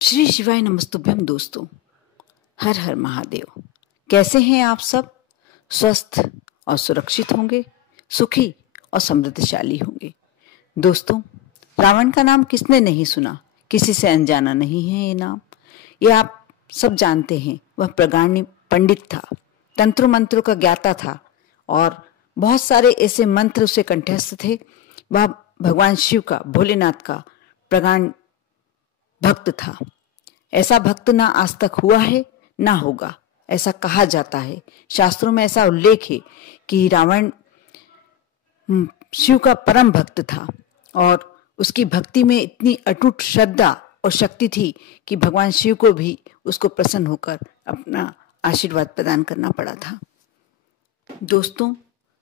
श्री शिवाय नमस्तुभ्यम दोस्तों। हर हर महादेव। कैसे हैं आप सब? स्वस्थ और सुरक्षित होंगे, सुखी और समृद्धशाली होंगे। दोस्तों, रावण का नाम किसने नहीं सुना? किसी से अनजाना नहीं है ये नाम। ये आप सब जानते हैं। वह प्रगाढ़ पंडित था, तंत्र मंत्रों का ज्ञाता था और बहुत सारे ऐसे मंत्र उसे कंठस्थ थे। वह भगवान शिव का, भोलेनाथ का प्रगाढ़ भक्त था। ऐसा भक्त ना आज तक हुआ है ना होगा, ऐसा कहा जाता है। शास्त्रों में ऐसा उल्लेख है कि रावण शिव का परम भक्त था और उसकी भक्ति में इतनी अटूट श्रद्धा और शक्ति थी कि भगवान शिव को भी उसको प्रसन्न होकर अपना आशीर्वाद प्रदान करना पड़ा था। दोस्तों,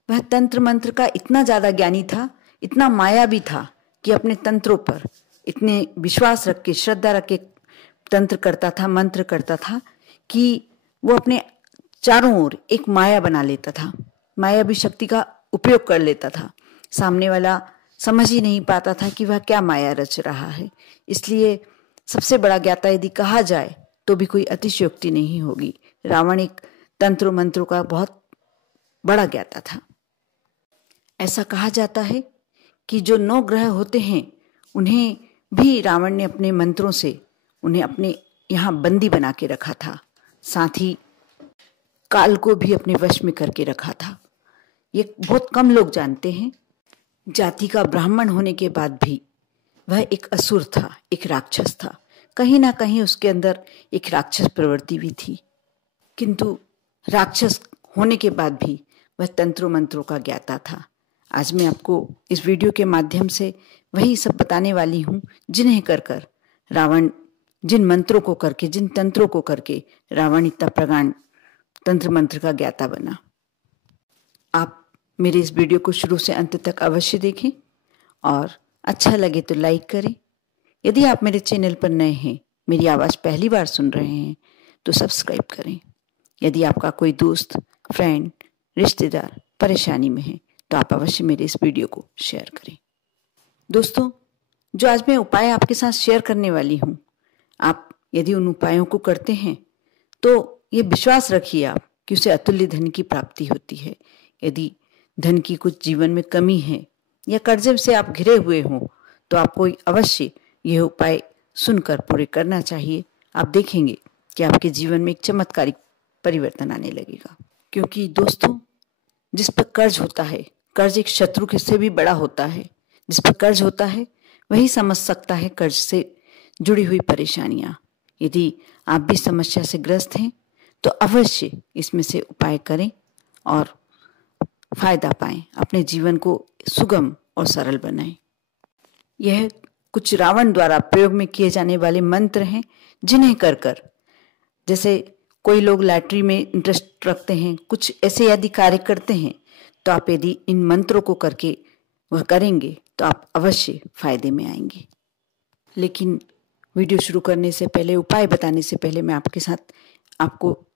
वह तंत्र मंत्र का इतना ज्यादा ज्ञानी था, इतना मायावी था कि अपने तंत्रों पर इतने विश्वास रख के, श्रद्धा रख के तंत्र करता था, मंत्र करता था कि वो अपने चारों ओर एक माया बना लेता था। मायावी शक्ति का उपयोग कर लेता था। सामने वाला समझ ही नहीं पाता था कि वह क्या माया रच रहा है। इसलिए सबसे बड़ा ज्ञाता यदि कहा जाए तो भी कोई अतिशयोक्ति नहीं होगी। रावण एक तंत्र मंत्रों का बहुत बड़ा ज्ञाता था। ऐसा कहा जाता है कि जो 9 ग्रह होते हैं उन्हें भी रावण ने अपने मंत्रों से उन्हें अपने यहाँ बंदी बना के रखा था। साथ ही काल को भी अपने वश में करके रखा था। ये बहुत कम लोग जानते हैं। जाति का ब्राह्मण होने के बाद भी वह एक असुर था, एक राक्षस था। कहीं ना कहीं उसके अंदर एक राक्षस प्रवृत्ति भी थी, किंतु राक्षस होने के बाद भी वह तंत्रों मंत्रों का ज्ञाता था। आज मैं आपको इस वीडियो के माध्यम से वही सब बताने वाली हूँ जिन्हें कर रावण, जिन मंत्रों को करके, जिन तंत्रों को करके रावण इतना प्रगाढ़ तंत्र मंत्र का ज्ञाता बना। आप मेरे इस वीडियो को शुरू से अंत तक अवश्य देखें और अच्छा लगे तो लाइक करें। यदि आप मेरे चैनल पर नए हैं, मेरी आवाज़ पहली बार सुन रहे हैं तो सब्सक्राइब करें। यदि आपका कोई दोस्त, फ्रेंड, रिश्तेदार परेशानी में है तो आप अवश्य मेरे इस वीडियो को शेयर करें। दोस्तों, जो आज मैं उपाय आपके साथ शेयर करने वाली हूँ, आप यदि उन उपायों को करते हैं तो ये विश्वास रखिए आप कि उसे अतुल्य धन की प्राप्ति होती है। यदि धन की कुछ जीवन में कमी है या कर्जे से आप घिरे हुए हों तो आपको अवश्य यह उपाय सुनकर पूरे करना चाहिए। आप देखेंगे कि आपके जीवन में एक चमत्कारिक परिवर्तन आने लगेगा। क्योंकि दोस्तों, जिस पर कर्ज होता है, कर्ज एक शत्रु से भी बड़ा होता है। जिस पर कर्ज होता है वही समझ सकता है कर्ज से जुड़ी हुई परेशानियां। यदि आप भी समस्या से ग्रस्त हैं तो अवश्य इसमें से उपाय करें और फायदा पाएं, अपने जीवन को सुगम और सरल बनाएं। यह कुछ रावण द्वारा प्रयोग में किए जाने वाले मंत्र हैं जिन्हें कर जैसे कोई लोग लैटरी में इंटरेस्ट रखते हैं, कुछ ऐसे यदि कार्य करते हैं तो आप यदि इन मंत्रों को करके वह करेंगे तो आप अवश्य फायदे में आएंगे। लेकिन वीडियो शुरू करने से पहले, उपाय बताने से पहले मैं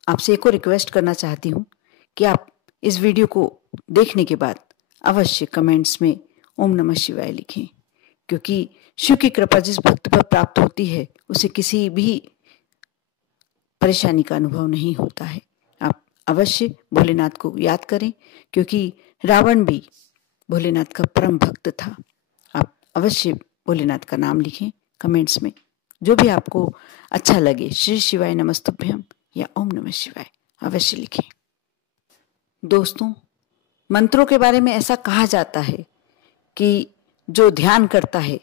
आपसे एक और रिक्वेस्ट करना चाहती हूँ कि आप इस वीडियो को देखने के बाद अवश्य कमेंट्स में ओम नमः शिवाय लिखें। क्योंकि शिव की कृपा जिस भक्त पर प्राप्त होती है उसे किसी भी परेशानी का अनुभव नहीं होता है। आप अवश्य भोलेनाथ को याद करें, क्योंकि रावण भी भोलेनाथ का परम भक्त था। आप अवश्य भोलेनाथ का नाम लिखें कमेंट्स में, जो भी आपको अच्छा लगे। श्री शिवाय नमस्तुभ्यम या ओम नमः शिवाय अवश्य लिखें। दोस्तों, मंत्रों के बारे में ऐसा कहा जाता है कि जो ध्यान करता है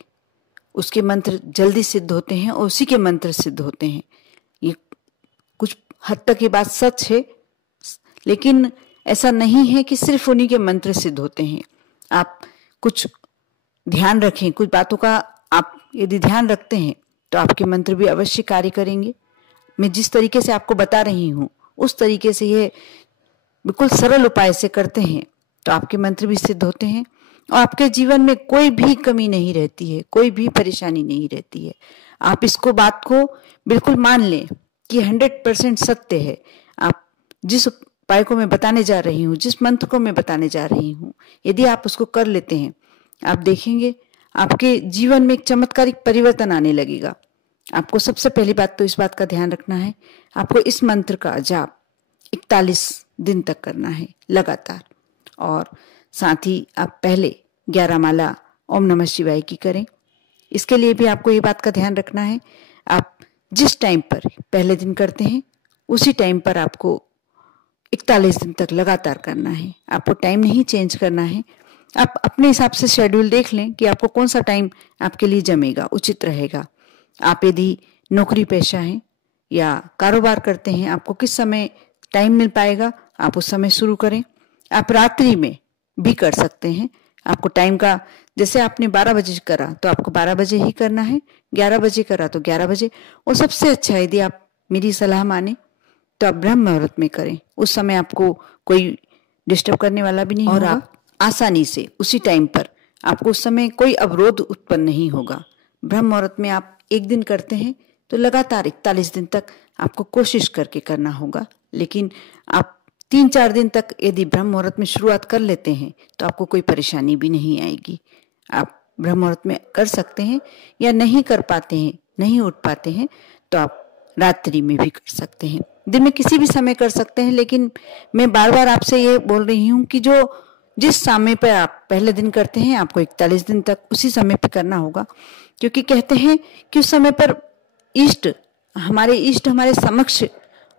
उसके मंत्र जल्दी सिद्ध होते हैं और उसी के मंत्र सिद्ध होते हैं। ये कुछ हद तक ये बात सच है, लेकिन ऐसा नहीं है कि सिर्फ उन्हीं के मंत्र सिद्ध होते हैं। आप कुछ ध्यान रखें, कुछ बातों का आप यदि ध्यान रखते हैं तो आपके मंत्र भी अवश्य कार्य करेंगे। मैं जिस तरीके से आपको बता रही हूँ उस तरीके से ये बिल्कुल सरल उपाय से करते हैं तो आपके मंत्र भी सिद्ध होते हैं और आपके जीवन में कोई भी कमी नहीं रहती है, कोई भी परेशानी नहीं रहती है। आप इसको बात को बिल्कुल मान लें कि 100% सत्य है। आप जिस उपाय को मैं बताने जा रही हूँ, जिस मंत्र को मैं बताने जा रही हूँ, यदि आप उसको कर लेते हैं, आप देखेंगे आपके जीवन में एक चमत्कारिक परिवर्तन आने लगेगा। आपको सबसे पहली बात तो इस बात का ध्यान रखना है, आपको इस मंत्र का जाप 41 दिन तक करना है लगातार। और साथ ही आप पहले 11 माला ओम नमः शिवाय की करें। इसके लिए भी आपको ये बात का ध्यान रखना है, आप जिस टाइम पर पहले दिन करते हैं उसी टाइम पर आपको 41 दिन तक लगातार करना है। आपको टाइम नहीं चेंज करना है। आप अपने हिसाब से शेड्यूल देख लें कि आपको कौन सा टाइम आपके लिए जमेगा, उचित रहेगा। आप यदि नौकरी पेशा हैं या कारोबार करते हैं, आपको किस समय टाइम मिल पाएगा, आप उस समय शुरू करें। आप रात्रि में भी कर सकते हैं। आपको टाइम का, जैसे आपने 12 बजे करा तो आपको 12 बजे ही करना है, 11 बजे करा तो 11 बजे। और सबसे अच्छा, यदि आप मेरी सलाह माने तो आप ब्रह्म मुहूर्त में करें। उस समय आपको कोई डिस्टर्ब करने वाला भी नहीं होगा। आप आसानी से उसी टाइम पर, आपको उस समय कोई अवरोध उत्पन्न नहीं होगा। ब्रह्म मुहूर्त में आप एक दिन करते हैं तो लगातार 41 दिन तक आपको कोशिश करके करना होगा। लेकिन आप 3-4 दिन तक यदि ब्रह्म मुहूर्त में शुरुआत कर लेते हैं तो आपको कोई परेशानी भी नहीं आएगी। आप ब्रह्म मुहूर्त में कर सकते हैं, या नहीं कर पाते हैं, नहीं उठ पाते हैं तो आप रात्रि में भी कर सकते हैं, दिन में किसी भी समय कर सकते हैं। लेकिन मैं बार बार आपसे ये बोल रही हूँ कि जिस समय पर आप पहले दिन करते हैं आपको 41 दिन तक उसी समय पे करना होगा। क्योंकि कहते हैं कि उस समय पर इष्ट हमारे समक्ष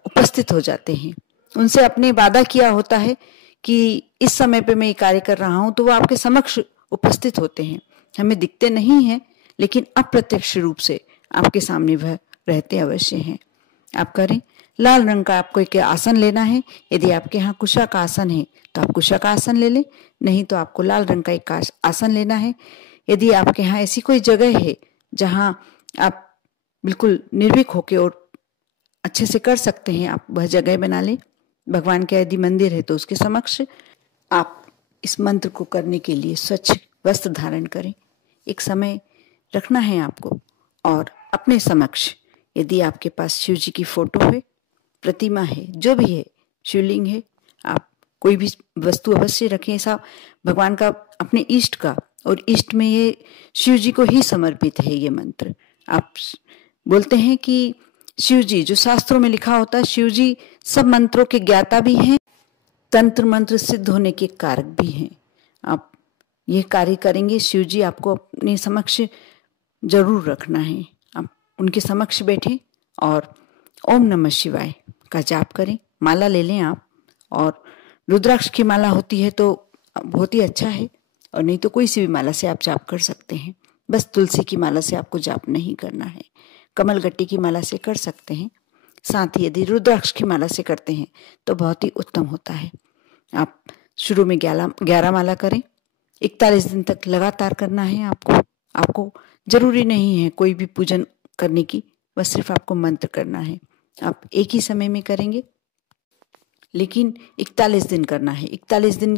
उपस्थित हो जाते हैं। उनसे अपने वादा किया होता है कि इस समय पे मैं ये कार्य कर रहा हूं, तो वो आपके समक्ष उपस्थित होते हैं। हमें दिखते नहीं हैं, लेकिन अप्रत्यक्ष रूप से आपके सामने वह रहते अवश्य हैं। आप करें। लाल रंग का आपको एक आसन लेना है। यदि आपके यहाँ कुशा का आसन है तो आप कुशा का आसन ले लें, नहीं तो आपको लाल रंग का एक आसन लेना है। यदि आपके यहाँ ऐसी कोई जगह है जहां आप बिल्कुल निर्भीक होके और अच्छे से कर सकते हैं, आप वह जगह बना लें। भगवान का यदि मंदिर है तो उसके समक्ष आप इस मंत्र को करने के लिए स्वच्छ वस्त्र धारण करें। एक समय रखना है आपको, और अपने समक्ष यदि आपके पास शिव जी की फोटो है, प्रतिमा है, जो भी है, शिवलिंग है, आप कोई भी वस्तु अवश्य रखें ऐसा भगवान का, अपने इष्ट का। और इष्ट में ये शिव जी को ही समर्पित है ये मंत्र। आप बोलते हैं कि शिव जी, जो शास्त्रों में लिखा होता है, शिव जी सब मंत्रों के ज्ञाता भी हैं, तंत्र मंत्र सिद्ध होने के कारक भी हैं। आप ये कार्य करेंगे, शिव जी आपको अपने समक्ष जरूर रखना है। आप उनके समक्ष बैठे और ओम नमः शिवाय का जाप करें। माला ले लें आप, और रुद्राक्ष की माला होती है तो बहुत ही अच्छा है, और नहीं तो कोई सी भी माला से आप जाप कर सकते हैं। बस तुलसी की माला से आपको जाप नहीं करना है। कमल गट्टी की माला से कर सकते हैं। साथ ही यदि रुद्राक्ष की माला से करते हैं तो बहुत ही उत्तम होता है। आप शुरू में 11 माला करें। 41 दिन तक लगातार करना है आपको जरूरी नहीं है कोई भी पूजन करने की, बस सिर्फ आपको मंत्र करना है। आप एक ही समय में करेंगे, लेकिन 41 दिन करना है। 41 दिन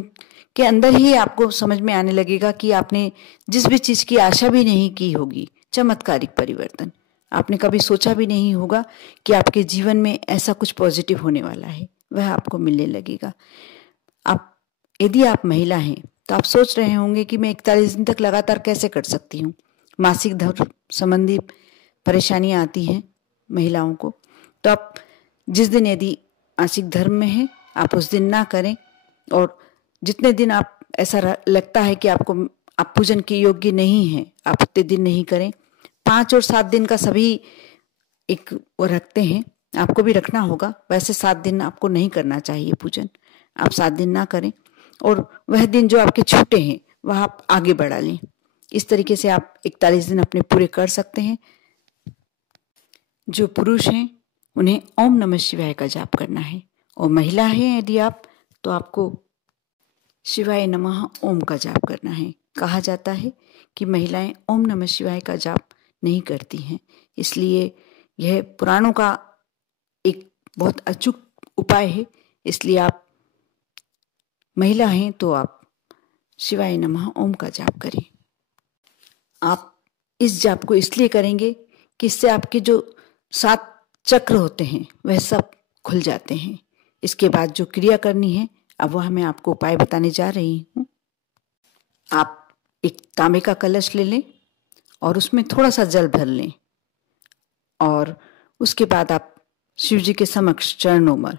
के अंदर ही आपको समझ में आने लगेगा कि आपने जिस भी चीज की आशा भी नहीं की होगी, चमत्कारिक परिवर्तन, आपने कभी सोचा भी नहीं होगा कि आपके जीवन में ऐसा कुछ पॉजिटिव होने वाला है, वह आपको मिलने लगेगा। यदि आप महिला हैं तो आप सोच रहे होंगे कि मैं 41 दिन तक लगातार कैसे कर सकती हूँ। मासिक धर्म संबंधी परेशानियां आती हैं महिलाओं को, तो आप जिस दिन यदि मासिक धर्म में है आप उस दिन ना करें, और जितने दिन आप ऐसा लगता है कि आप पूजन के योग्य नहीं हैं, आप उतने दिन नहीं करें। 5 और 7 दिन का सभी एक वो रखते हैं, आपको भी रखना होगा। वैसे 7 दिन आपको नहीं करना चाहिए पूजन, आप 7 दिन ना करें, और वह दिन जो आपके छूटे हैं वह आप आगे बढ़ा लें। इस तरीके से आप 41 दिन अपने पूरे कर सकते हैं। जो पुरुष हैं उन्हें ओम नमः शिवाय का जाप करना है, और महिला है यदि आप, तो आपको शिवाय नमः ओम का जाप करना है। कहा जाता है कि महिलाएं ओम नमः शिवाय का जाप नहीं करती हैं, इसलिए यह पुराणों का एक बहुत अचूक उपाय है। इसलिए आप महिला हैं तो आप शिवाय नमः ओम का जाप करें। आप इस जाप को इसलिए करेंगे कि इससे आपके जो 7 चक्र होते हैं वह सब खुल जाते हैं। इसके बाद जो क्रिया करनी है, अब वह मैं आपको उपाय बताने जा रही हूँ। आप एक तांबे का कलश ले लें और उसमें थोड़ा सा जल भर लें। और उसके बाद आप शिव जी के समक्ष चरणों,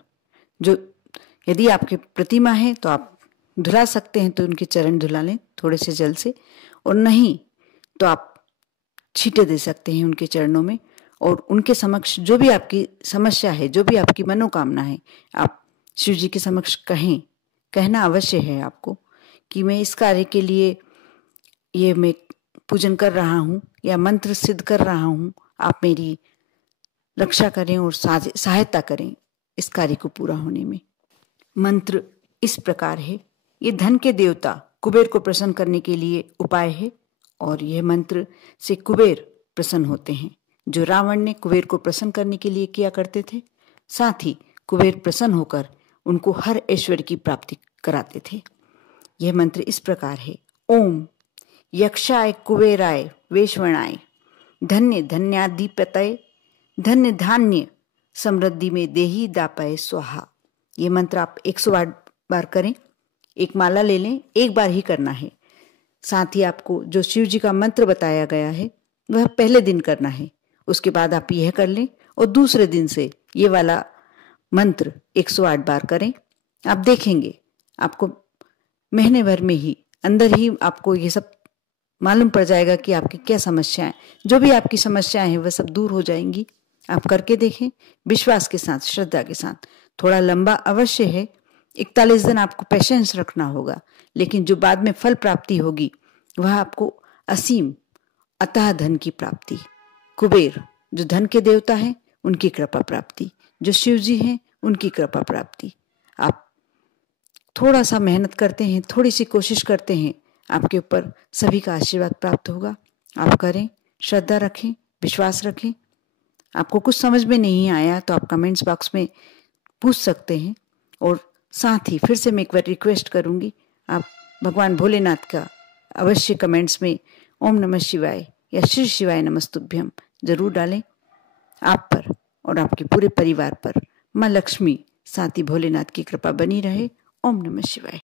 जो यदि आपके प्रतिमा है तो आप धुला सकते हैं तो उनके चरण धुला लें थोड़े से जल से, और नहीं तो आप छींटे दे सकते हैं उनके चरणों में। और उनके समक्ष जो भी आपकी समस्या है, जो भी आपकी मनोकामना है, आप शिव जी के समक्ष कहना अवश्य है आपको कि मैं इस कार्य के लिए ये मैं पूजन कर रहा हूँ या मंत्र सिद्ध कर रहा हूँ, आप मेरी रक्षा करें और सहायता करें इस कार्य को पूरा होने में। मंत्र इस प्रकार है, ये धन के देवता कुबेर को प्रसन्न करने के लिए उपाय है और यह मंत्र से कुबेर प्रसन्न होते हैं, जो रावण ने कुबेर को प्रसन्न करने के लिए किया करते थे। साथ ही कुबेर प्रसन्न होकर उनको हर ऐश्वर्य की प्राप्ति कराते थे। यह मंत्र इस प्रकार है, ओम यक्षाय कुबेराय वेश्वणाय धन्य धन्याधिपतये धन्य धान्य समृद्धि में देही दापय स्वाहा। ये मंत्र आप 108 बार करें, एक माला ले लें, एक बार ही करना है। साथ ही आपको जो शिव जी का मंत्र बताया गया है वह पहले दिन करना है, उसके बाद आप यह कर लें और दूसरे दिन से ये वाला मंत्र 108 बार करें। आप देखेंगे आपको महीने भर में ही अंदर ही आपको ये सब मालूम पड़ जाएगा कि आपकी क्या समस्याएं, जो भी आपकी समस्याएं हैं वह सब दूर हो जाएंगी। आप करके देखें विश्वास के साथ, श्रद्धा के साथ। थोड़ा लंबा अवश्य है, 41 दिन आपको पेशेंस रखना होगा, लेकिन जो बाद में फल प्राप्ति होगी वह आपको असीम अतः धन की प्राप्ति, कुबेर जो धन के देवता हैं उनकी कृपा प्राप्ति, जो शिव जी हैं उनकी कृपा प्राप्ति। आप थोड़ा सा मेहनत करते हैं, थोड़ी सी कोशिश करते हैं, आपके ऊपर सभी का आशीर्वाद प्राप्त होगा। आप करें, श्रद्धा रखें, विश्वास रखें। आपको कुछ समझ में नहीं आया तो आप कमेंट्स बॉक्स में पूछ सकते हैं। और साथ ही फिर से मैं एक बार रिक्वेस्ट करूंगी, आप भगवान भोलेनाथ का अवश्य कमेंट्स में ओम नमः शिवाय या श्री शिवाय नमस्तुभ्यम जरूर डालें। आप पर और आपके पूरे परिवार पर माँ लक्ष्मी साथ ही भोलेनाथ की कृपा बनी रहे। ओम नमः शिवाय।